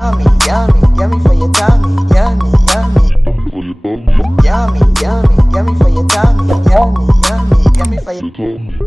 Yummy, yummy, yummy for your tummy. Yummy, yummy. Yummy, yummy, yummy for your tummy. Yummy, yummy, yummy for your tummy.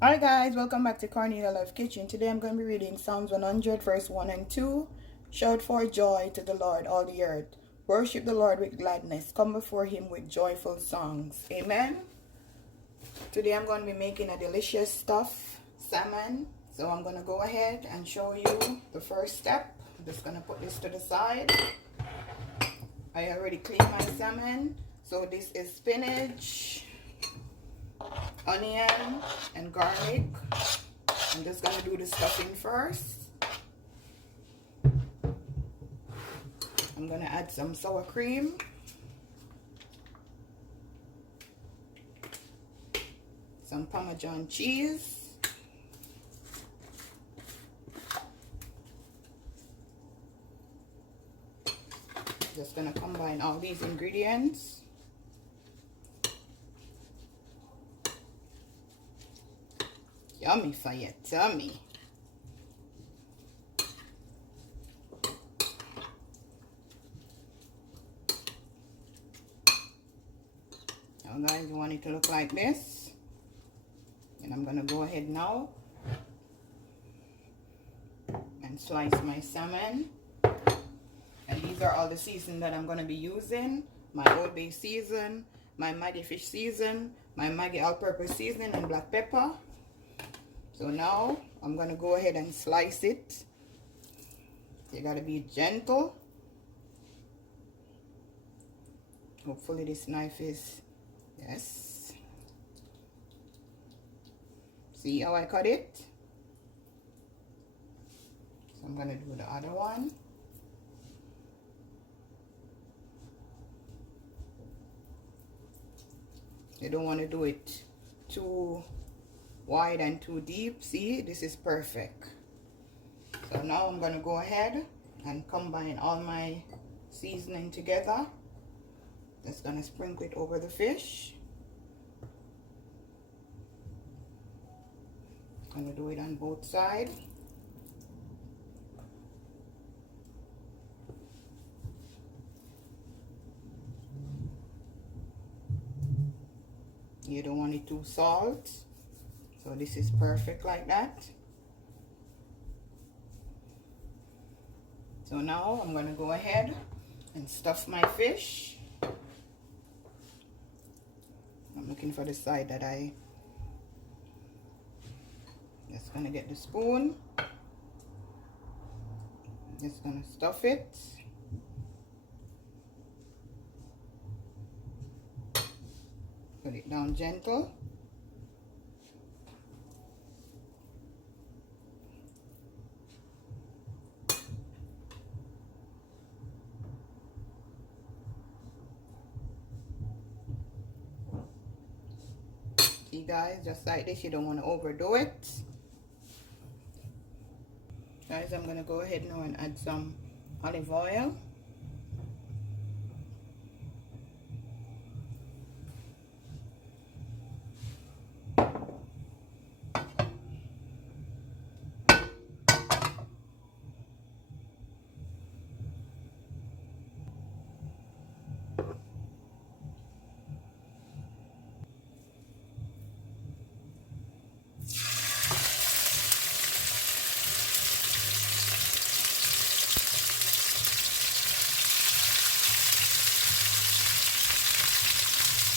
Alright guys, welcome back to Cornelialove Kitchen. Today I'm going to be reading Psalms 100 verse 1 and 2. Shout for joy to the Lord, all the earth. Worship the Lord with gladness. Come before him with joyful songs. Amen. Today I'm going to be making a delicious stuffed salmon. So I'm going to go ahead and show you the first step. I'm just going to put this to the side. I already cleaned my salmon. So this is spinach, onion and garlic. I'm just going to do the stuffing first. I'm going to add some sour cream, some Parmesan cheese, just going to combine all these ingredients. Yummy for your tummy. Now guys, you want it to look like this. And I'm gonna go ahead now and slice my salmon. And these are all the seasoning that I'm gonna be using. My Old Bay season, my Maggie fish season, my Maggie all-purpose seasoning, and black pepper. So now I'm going to go ahead and slice it. You got to be gentle. Hopefully this knife is, yes. See how I cut it? So I'm going to do the other one. You don't want to do it too wide and too deep. See, this is perfect. So now I'm going to go ahead and combine all my seasoning together. Just going to sprinkle it over the fish. I'm going to do it on both sides. You don't want it too salt. So this is perfect like that. So now I'm going to go ahead and stuff my fish. I'm looking for the side that I just going to get the spoon. Just going to stuff it. Put it down gentle. See guys, just like this, you don't want to overdo it. Guys, I'm going to go ahead now and add some olive oil.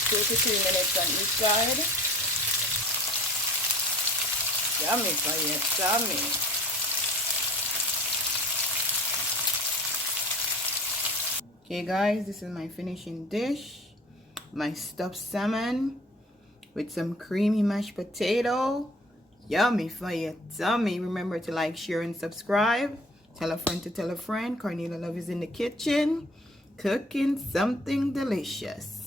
Two to 3 minutes on each side. Yummy for your tummy. Okay guys, this is my finishing dish. My stuffed salmon with some creamy mashed potato. Yummy for your tummy. Remember to like, share, and subscribe. Tell a friend to tell a friend. Cornelialove is in the kitchen cooking something delicious.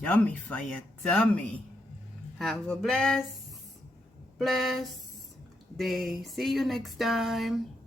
Yummy for your tummy. Have a blessed day. See you next time.